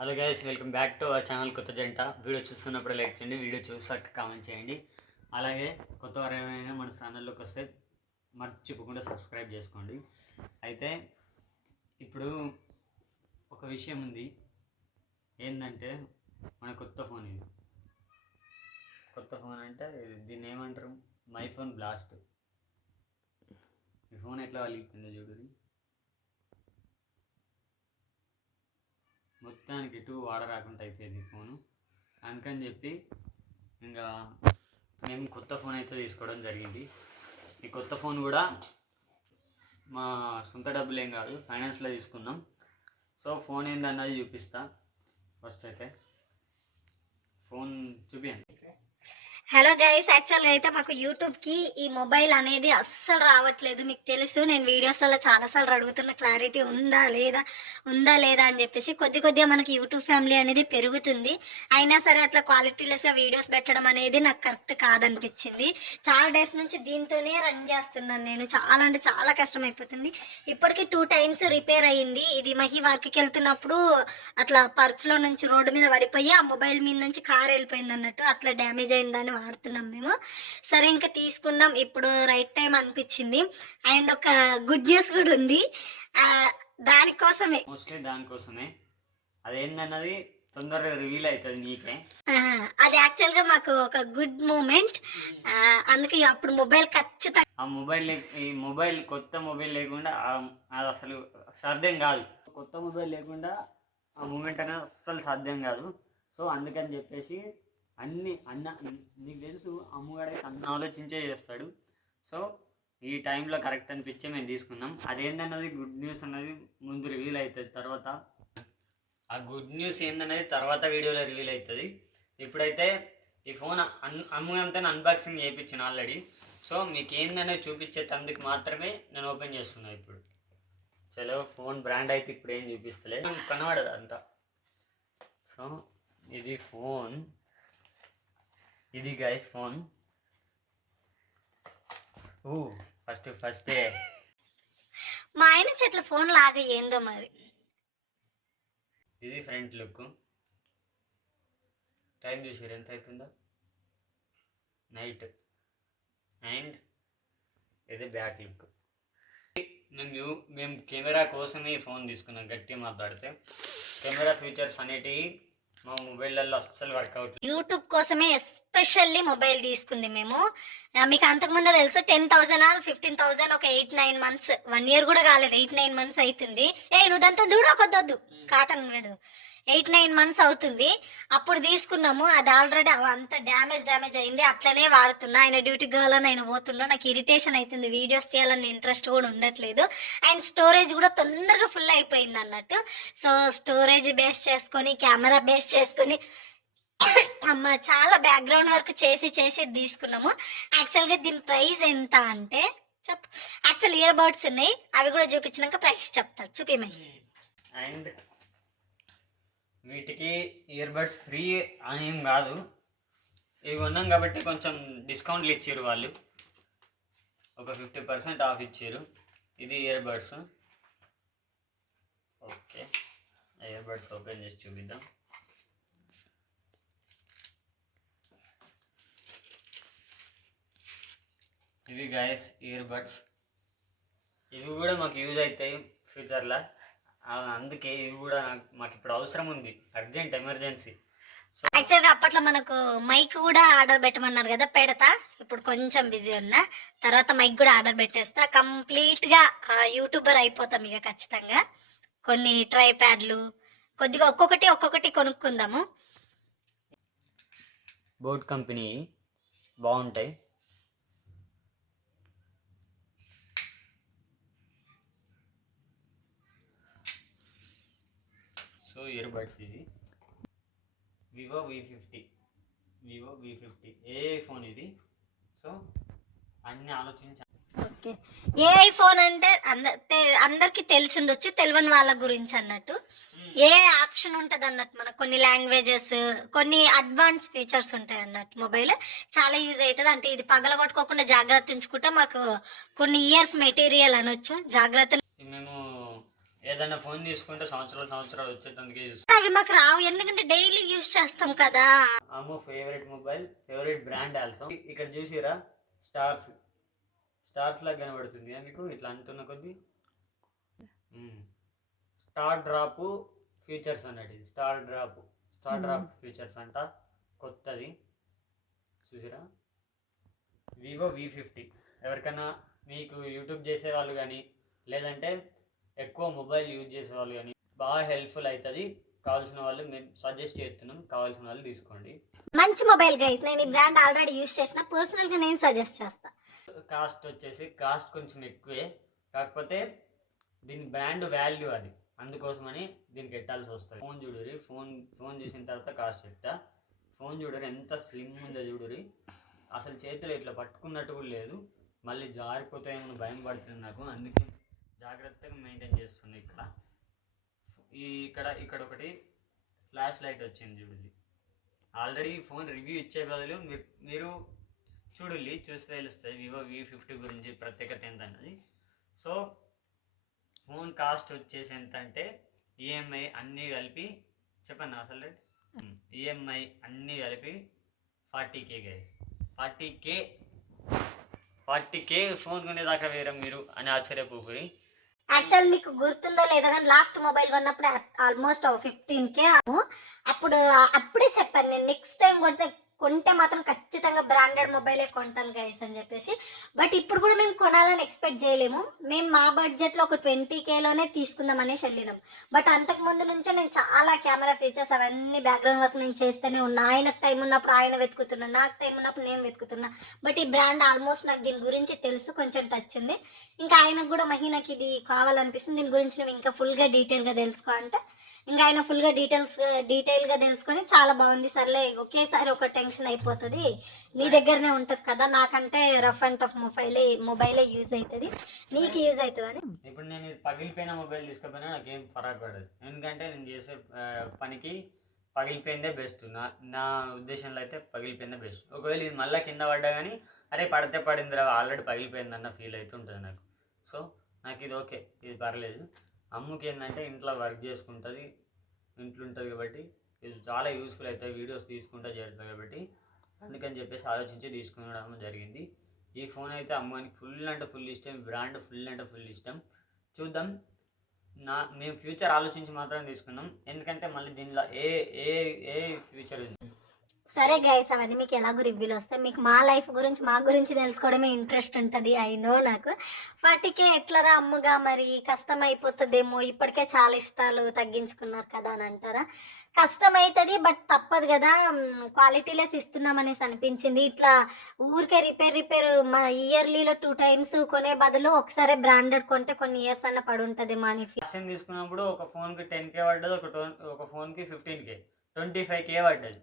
Hello guys, welcome back to our channel కొత్త జంట. Video చూస్తున్నప్పుడు లైక్ చేయండి, వీడియో చూసాక కామెంట్ చేయండి. అలాగే కొత్త వారు ఏమైనా మన ఛానల్లోకి వస్తే మర్చిపోకుండా సబ్స్క్రైబ్ చేసుకోండి. అయితే ఇప్పుడు ఒక విషయం ఉంది, ఏంటంటే మన కొత్త ఫోన్ ఇది. కొత్త ఫోన్ అంటే దీన్ని ఏమంటారు, మై ఫోన్ బ్లాస్ట్. ఈ ఫోన్ ఎట్లా వలిగిపోయిందో చూడు. మొత్తానికి ఎటు వాడరాకుండా అయిపోయింది ఫోను. అందుకని చెప్పి ఇంకా మేము కొత్త ఫోన్ అయితే తీసుకోవడం జరిగింది. ఈ కొత్త ఫోన్ కూడా మా సొంత డబ్బులు ఏం కాదు, ఫైనాన్స్లో తీసుకున్నాం. సో ఫోన్ ఏందన్నది చూపిస్తా. ఫస్ట్ అయితే ఫోన్ చూపించండి. హలో గైస్, యాక్చువల్గా అయితే మాకు యూట్యూబ్కి ఈ మొబైల్ అనేది అస్సలు రావట్లేదు. మీకు తెలుసు, నేను వీడియోస్లలో చాలాసార్లు అడుగుతున్న క్లారిటీ ఉందా లేదా అని చెప్పేసి. కొద్దిగా మనకి యూట్యూబ్ ఫ్యామిలీ అనేది పెరుగుతుంది, అయినా సరే అట్లా క్వాలిటీలెస్గా వీడియోస్ పెట్టడం అనేది నాకు కరెక్ట్ కాదనిపించింది. చాలా డేస్ నుంచి దీంతోనే రన్ చేస్తున్నాను నేను. చాలా అంటే చాలా కష్టం అయిపోతుంది. ఇప్పటికి 2 times రిపేర్ అయ్యింది. ఇది మహి వర్క్కి వెళ్తున్నప్పుడు అట్లా పర్చ్లో నుంచి రోడ్డు మీద పడిపోయి ఆ మొబైల్ మీద నుంచి కార్ వెళ్ళిపోయింది అన్నట్టు, అట్లా డ్యామేజ్ అయిందని వాడుతున్నాం మేము. సరే ఇంకా తీసుకుందాం ఇప్పుడు రైట్ టైం అనిపించింది. అండ్ ఒక గుడ్ న్యూస్ కూడా ఉంది, దానికోసమే అదేందన్నది తొందరగా రివీల్ అవుతుంది మీకే. అది యాక్చువల్గా మాకు ఒక గుడ్ మూమెంట్, అందుకే అప్పుడు మొబైల్ ఖచ్చితంగా ఈ మొబైల్ కొత్త మొబైల్ లేకుండా అది అసలు సాధ్యం కాదు. కొత్త మొబైల్ లేకుండా ఆ మూమెంట్ అనేది అస్సలు సాధ్యం కాదు. సో అందుకని చెప్పేసి నీకు తెలుసు, అమ్మగాడే అన్న ఆలోచించే చేస్తాడు. సో ఈ టైంలో కరెక్ట్ అనిపించే మేము తీసుకున్నాం. అదేంటన్నది గుడ్ న్యూస్ అన్నది ముందు రివీల్ అవుతుంది, తర్వాత ఆ గుడ్ న్యూస్ ఏందనేది తర్వాత వీడియోలో రివీల్ అవుతుంది. ఇప్పుడైతే ఈ ఫోన్ అమ్మగారితో అన్బాక్సింగ్ చేయించాను ఆల్రెడీ. సో మీకు ఏందనేది చూపించేందుకు మాత్రమే నేను ఓపెన్ చేస్తున్నాను ఇప్పుడు. చలో, ఫోన్ బ్రాండ్ అయితే ఇప్పుడు ఏం చూపిస్తలే, కనబడదు అంతా. సో ఇది ఫోన్, ఇది గైస్ ఫోన్. ఫస్ట్ మా ఆయన చెట్ల ఫోన్ లాగా ఏందో మరి. ఇది ఫ్రంట్ లుక్. టైం చూసారు ఎంత అవుతుందో, నైట్. అండ్ ఇది బ్యాక్ లుక్. మేము కెమెరా కోసమే ఈ ఫోన్ తీసుకున్నాం. గట్టిగా మాట్లాడితే కెమెరా ఫీచర్స్ అనేటివి మా మొబైల్లో అస్సలు వర్కౌట్. యూట్యూబ్ కోసమే ఎస్పెషల్లీ మొబైల్ తీసుకుంది మేము. మీకు అంతకుముందే తెలుసు, 10,000 15,000 ఒక 8-9 months, 1 year కూడా కాలేదు, 8-9 months అవుతుంది. నువ్వు దాంతో దూడకొద్దొద్దు, కాటన్ వేడు. 8-9 months అవుతుంది అప్పుడు తీసుకున్నాము. అది ఆల్రెడీ అంత డ్యామేజ్ అయింది, అట్లనే వాడుతున్నా. ఆయన డ్యూటీకి కావాలని ఆయన పోతున్నా, నాకు ఇరిటేషన్ అవుతుంది, వీడియోస్ తీయాలని ఇంట్రెస్ట్ కూడా ఉండట్లేదు. అండ్ స్టోరేజ్ కూడా తొందరగా ఫుల్ అయిపోయింది అన్నట్టు. సో స్టోరేజ్ బేస్ చేసుకొని, కెమెరా బేస్ చేసుకొని అమ్మ చాలా బ్యాక్గ్రౌండ్ వర్క్ చేసి తీసుకున్నాము. యాక్చువల్గా దీని ప్రైస్ ఎంత అంటే చెప్పు. యాక్చువల్ ఇయర్ బడ్స్ ఉన్నాయి, అవి కూడా చూపించినాక ప్రైస్ చెప్తాడు. చూపిమని. అండ్ వీటికి ఇయర్ బడ్స్ ఫ్రీ అని ఏం కాదు, ఇవి కొన్నాం కాబట్టి కొంచెం డిస్కౌంట్లు ఇచ్చారు వాళ్ళు, ఒక 50% ఆఫ్ ఇచ్చారు. ఇది ear buds. Okay, ear buds open చేసి చూపిద్దాం. ఇవి గైస్ ఇయర్ బడ్స్. ఇవి కూడా మాకు యూజ్ అవుతాయి ఫ్యూచర్లో, అందుకే ఇవి కూడా మాకు ఇప్పుడు అవసరం ఉంది, అర్జెంట్ ఎమర్జెన్సీ. యాక్చువల్గా అప్పట్లో మనకు మైక్ కూడా ఆర్డర్ పెట్టమన్నారు కదా, పెడతా. ఇప్పుడు కొంచెం బిజీ ఉన్నా, తర్వాత మైక్ కూడా ఆర్డర్ పెట్టేస్తా. కంప్లీట్గా యూట్యూబర్ అయిపోతాం ఇక ఖచ్చితంగా. కొన్ని ట్రైప్యాడ్లు కొద్దిగా ఒక్కొక్కటి కొనుక్కుందాము. బోట్ కంపెనీ బాగుంటాయి. సో ఇయర్ బడ్స్ ఇది వివో V50 ఏ ఫోన్ ఇది. సో అన్నీ ఆలోచించాను. ఓకే, ఏ ఐఫోన్ అంటే అందరికి తెలిసి ఉండొచ్చు, తెలియని వాళ్ళ గురించి అన్నట్టు. ఏ ఆప్షన్ ఉంటుంది అన్నట్టు, మనకు కొన్ని లాంగ్వేజెస్, కొన్ని అడ్వాన్స్ ఫీచర్స్ ఉంటాయి అన్నట్టు. మొబైల్ చాలా యూజ్ అవుతుంది. అంటే ఇది పగలగొట్టుకోకుండా జాగ్రత్త ఉంచుకుంటే మాకు కొన్ని ఇయర్స్ మెటీరియల్ అనొచ్చు. జాగ్రత్త మేము ఏదైనా ఫోన్ తీసుకుంటే సంవత్సరాలు వచ్చేటందుకే అవి మాకు రావు, ఎందుకంటే డైలీ యూస్ చేస్తాం కదా. అమ్మ favourite mobile, favourite brand also. ఇక్కడ చూసిరా స్టార్స్ లాగా కనబడుతుంది మీకు ఇట్లా అంటున్న కొద్ది. స్టార్ డ్రాప్ ఫీచర్స్ అన్నట్టు. స్టార్ డ్రాప్ ఫీచర్స్ అంట, కొత్తది చూసిరా. Vivo V50. ఎవరికైనా మీకు యూట్యూబ్ చేసే వాళ్ళు కానీ లేదంటే ఎక్కువ మొబైల్ యూజ్ చేసే వాళ్ళు కానీ బాగా హెల్ప్ఫుల్ అవుతుంది. కావాల్సిన వాళ్ళు మేము సజెస్ట్ చేస్తున్నాం, కావాల్సిన వాళ్ళు తీసుకోండి. మంచి మొబైల్ గైస్, నేను ఈ బ్రాండ్ ఆల్రెడీ యూస్ చేసిన, పర్సనల్గా నేను సజెస్ట్ చేస్తా. కాస్ట్ కొంచెం ఎక్కువే, కాకపోతే దీని బ్రాండ్ వాల్యూ అది, అందుకోసమని దీనికి పెట్టాల్సి వస్తుంది. ఫోన్ చూడురి, ఫోన్ చూసిన తర్వాత కాస్ట్ చెప్తా. ఫోన్ చూడరు ఎంత స్లిమ్ ఉందో చూడురి, అసలు చేతులు ఇట్లా పట్టుకున్నట్టు కూడా లేదు. మళ్ళీ జారిపోతాయేమో భయం పడుతుంది నాకు, అందుకే జాగ్రత్తగా మెయింటైన్ చేస్తుంది. ఇక్కడ ఒకటి ఫ్లాష్ లైట్ వచ్చింది చూడండి. ఆల్రెడీ ఫోన్ రివ్యూ ఇచ్చే బదులు మీరు చూడండి, చూస్తే తెలుస్తుంది వివో V50 గురించి ప్రత్యేకత ఏంటన్నది. సో ఫోన్ కాస్ట్ వచ్చేసి ఎంత అంటే ఈఎంఐ అన్నీ కలిపి చెప్పండి అసలు రేట్. ఈఎంఐ అన్నీ కలిపి 40K గైస్. 40K ఫోన్ కొనేదాకా వేరే మీరు అని ఆశ్చర్యపోయి. యాక్చువల్ మీకు గుర్తుందో లేదో కానీ లాస్ట్ మొబైల్ కొన్నప్పుడు ఆల్మోస్ట్ 15K. అప్పుడే చెప్పాను నేను, నెక్స్ట్ టైం కొంటే మాత్రం ఖచ్చితంగా బ్రాండెడ్ మొబైలే కొంటాను గైస్ అని చెప్పేసి. బట్ ఇప్పుడు కూడా మేము కొనాలని ఎక్స్పెక్ట్ చేయలేము. మేము మా బడ్జెట్లో ఒక 20Kలోనే తీసుకుందాం అనేసి వెళ్ళినాం. బట్ అంతకు ముందు నుంచే నేను చాలా కెమెరా ఫీచర్స్ అవన్నీ బ్యాక్గ్రౌండ్ వర్క్ నేను చేస్తూనే ఉన్నా. ఆయనకు టైం ఉన్నప్పుడు ఆయన వెతుకుతున్నా, నాకు టైం ఉన్నప్పుడు నేను వెతుకుతున్నా. బట్ ఈ బ్రాండ్ ఆల్మోస్ట్ నాకు దీని గురించి తెలుసు, కొంచెం టచ్ ఉంది. ఇంకా ఆయనకు కూడా నాకు ఇది కావాలనిపిస్తుంది, దీని గురించి నువ్వు ఇంకా ఫుల్గా డీటెయిల్గా తెలుసుకో అంటే ఇంకా ఆయన ఫుల్గా డీటెయిల్గా తెలుసుకొని చాలా బాగుంది, సర్లే ఒకేసారి ఒక టెన్షన్ అయిపోతుంది, నీ దగ్గరనే ఉంటుంది కదా, నాకంటే రఫ్ అండ్ టఫ్ మొబైలే యూజ్ అవుతుంది, నీకు యూజ్ అవుతుంది అని. ఇప్పుడు నేను పగిలిపోయిన మొబైల్ తీసుకుపోయినా నాకేం ఫరక్ పడదు, ఎందుకంటే నేను చేసే పనికి పగిలిపోయిందే బెస్ట్. నా ఉద్దేశంలో అయితే పగిలిపోయిందే బెస్ట్. ఒకవేళ ఇది మళ్ళీ కింద పడ్డా కానీ అరే పడితే పడిందిరా, ఆల్రెడీ పగిలిపోయిందన్న ఫీల్ అయితే ఉంటుంది నాకు. సో నాకు ఇది ఓకే, ఇది పర్లేదు. అమ్మకి ఏంటంటే ఇంట్లో వర్క్ చేసుకుంటుంది, ఇంట్లో ఉంటుంది కాబట్టి ఇది చాలా యూస్ఫుల్ అవుతుంది, వీడియోస్ తీసుకుంటూ చేరుతుంది కాబట్టి అందుకని చెప్పేసి ఆలోచించి తీసుకునడం జరిగింది. ఈ ఫోన్ అయితే అమ్మకి ఫుల్ అంటే ఫుల్ ఇష్టం, బ్రాండ్ ఫుల్ అంటే ఫుల్ ఇష్టం. చూద్దాం, మేము ఫ్యూచర్ ఆలోచించి మాత్రం తీసుకున్నాం, ఎందుకంటే మళ్ళీ దీనిలో ఏ ఫ్యూచర్ ఉంది. సరే గైస్, అవన్నీ మీకు ఎలాగో రివ్యూలు వస్తాయి. మీకు మా లైఫ్ గురించి మా గురించి తెలుసుకోవడమే ఇంట్రెస్ట్ ఉంటుంది, ఐ నో. నాకు 40K ఎట్లరా అమ్మగా, మరి కష్టం అయిపోతుందేమో, ఇప్పటికే చాలా ఇష్టాలు తగ్గించుకున్నారు కదా అని అంటారా. కష్టం అవుతుంది, బట్ తప్పదు కదా, క్వాలిటీలెస్ ఇస్తున్నాం అనేసి అనిపించింది. ఇట్లా ఊరికే రిపేర్ మా ఇయర్లీలో 2 times కొనే బదులు ఒకసారి బ్రాండెడ్ కొంటే కొన్ని ఇయర్స్ అన్న పడి ఉంటుంది మా అని. తీసుకున్నప్పుడు ఒక ఫోన్కి 10K పడ్డది, ఒక ఫోన్కి 15K 25K పడ్డది.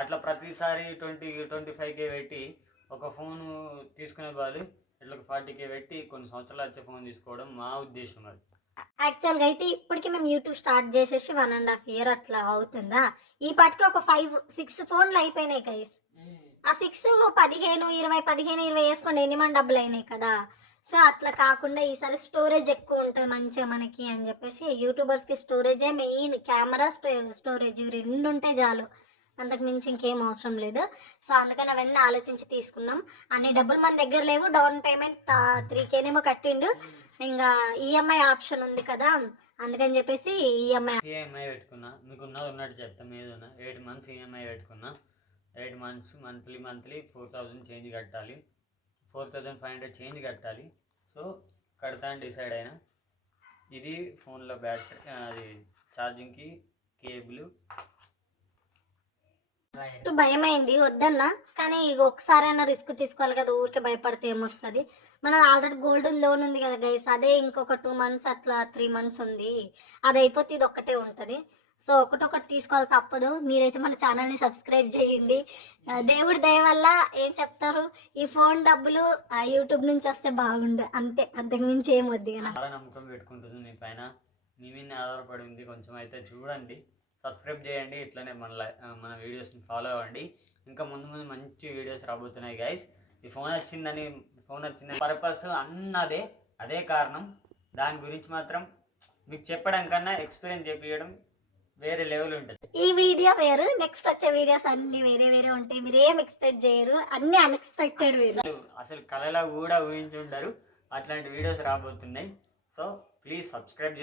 అట్లా ప్రతిసారి 20-25K పెట్టి ఒక ఫోన్ తీసుకునే బదులు ఇట్లా 40K పెట్టి కొన్ని సంవత్సరాలు వచ్చే ఫోన్ తీసుకోవడం మా ఉద్దేశం. అది యాక్చువల్గా అయితే ఇప్పటికీ మేము యూట్యూబ్ స్టార్ట్ చేసేసి 1.5 year అట్లా అవుతుందా. ఈ పాటికి ఒక 5-6 ఫోన్లు అయిపోయినాయి గైస్. ఆ 6 15-20 వేసుకోండి, ఎన్ని మన డబ్బులు అయినాయి కదా. సో అట్లా కాకుండా ఈసారి స్టోరేజ్ ఎక్కువ ఉంటుంది మంచిగా మనకి అని చెప్పేసి, యూట్యూబర్స్కి స్టోరేజే మెయిన్, కెమెరా స్టోరేజ్ ఇవి 2 ఉంటే చాలు, అంతకు మించి ఇంకేం అవసరం లేదు. సో అందుకని అవన్నీ ఆలోచించి తీసుకున్నాం. అన్ని డబ్బులు మన దగ్గర లేవు, డౌన్ పేమెంట్ 3Kనేమో కట్టిండు, ఇంకా ఈఎంఐ ఆప్షన్ ఉంది కదా, అందుకని చెప్పేసి ఈఎంఐ పెట్టుకున్నా. మీకు ఉన్నట్టు చెప్తాం, ఏదన్నా 8 months ఈఎంఐ పెట్టుకున్నా. 8 months మంత్లీ 4,000 చేంజ్ కట్టాలి, 4,500 చేంజ్ కట్టాలి. సో కడతా అని డిసైడ్ అయినా. ఇది ఫోన్లో బ్యాటరీ, అది ఛార్జింగ్కి కేబుల్. భయమైంది వద్దన్నా, కానీ ఒకసారైనా రిస్క్ తీసుకోవాలి కదా, ఊరికే భయపడితే ఏమొస్తుంది. మనది ఆల్రెడీ గోల్డ్ లోన్ ఉంది కదా గైస్, అదే ఇంకొక 2 months అట్లా 3 months ఉంది, అది అయిపోతే ఇది ఒక్కటే ఉంటుంది. సో ఒకటొకటి తీసుకోవాలి, తప్పదు. మీరైతే మన ఛానల్ని సబ్స్క్రైబ్ చేయండి. దేవుడి దయ వల్ల ఏం చెప్తారు, ఈ ఫోన్ డబ్బులు యూట్యూబ్ నుంచి వస్తే బాగుండు, అంతే, అంతకు మించి ఏం వద్దు. చాలా నమ్మకం పెట్టుకుంటుంది మీ పైన, మీ మీద ఆధారపడి ఉంది. కొంచెం అయితే చూడండి, సబ్స్క్రైబ్ చేయండి, ఇట్లనే మన వీడియోస్ని ఫాలో అవ్వండి. ఇంకా ముందు మంచి వీడియోస్ రాబోతున్నాయి గైస్. ఈ ఫోన్ వచ్చిందని పర్పస్ అన్నదే, అదే కారణం. దాని గురించి మాత్రం మీకు చెప్పడం కన్నా ఎక్స్పీరియన్స్ చేపించడం వేరే లెవెల్ ఉంటుంది. ఈ వీడియో వేరు, నెక్స్ట్ వచ్చే వీడియోస్ అన్ని వేరే వేరే ఉంటాయి. మీరు ఏం ఎక్స్పెక్ట్ చేయరు, అన్ని అన్ఎక్స్పెక్టెడ్ వేరు. అసలు కళలో కూడా ఊహించి ఉంటారు. అట్లాంటి వీడియోస్ రాబోతున్నాయి. సో ప్లీజ్ సబ్స్క్రైబ్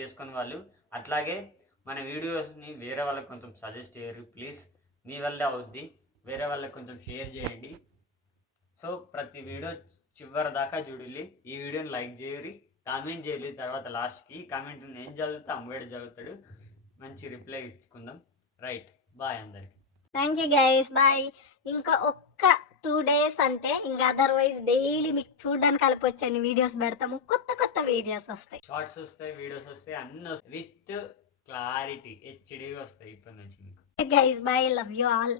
చేసుకుని వాళ్ళు అట్లాగే మన వీడియోస్ని వేరే వాళ్ళకి కొంచెం సజెస్ట్ చేయరు ప్లీజ్. మీ వల్లే అవుద్ది, వేరే వాళ్ళకి కొంచెం షేర్ చేయండి. సో ప్రతి వీడియో చివరి దాకా చూడాలి. ఈ వీడియోని లైక్ చేయరు, కామెంట్ చేయరు. తర్వాత లాస్ట్కి కామెంట్ నేను చదువుతా, అమ్మవేడు చదువుతాడు, మంచి రిప్లై ఇచ్చుకుందాం. రైట్, బాయ్ అందరికి. Thank you guys, bye. ఇంకా ఒక్క 2 days అంతే, ఇంకా అదర్వైజ్ డైలీ మీకు చూడడానికి కలిపొచ్చని వీడియోస్ పెడతాము. కొత్త వీడియోస్ వస్తాయి, షార్ట్స్ వస్తాయి, వీడియోస్ వస్తాయి, అన్నీ వస్తాయి విత్ క్లారిటీ, హెచ్డి వస్తాయి ఇప్పటి నుంచి మీకు. Guys bye, love you all.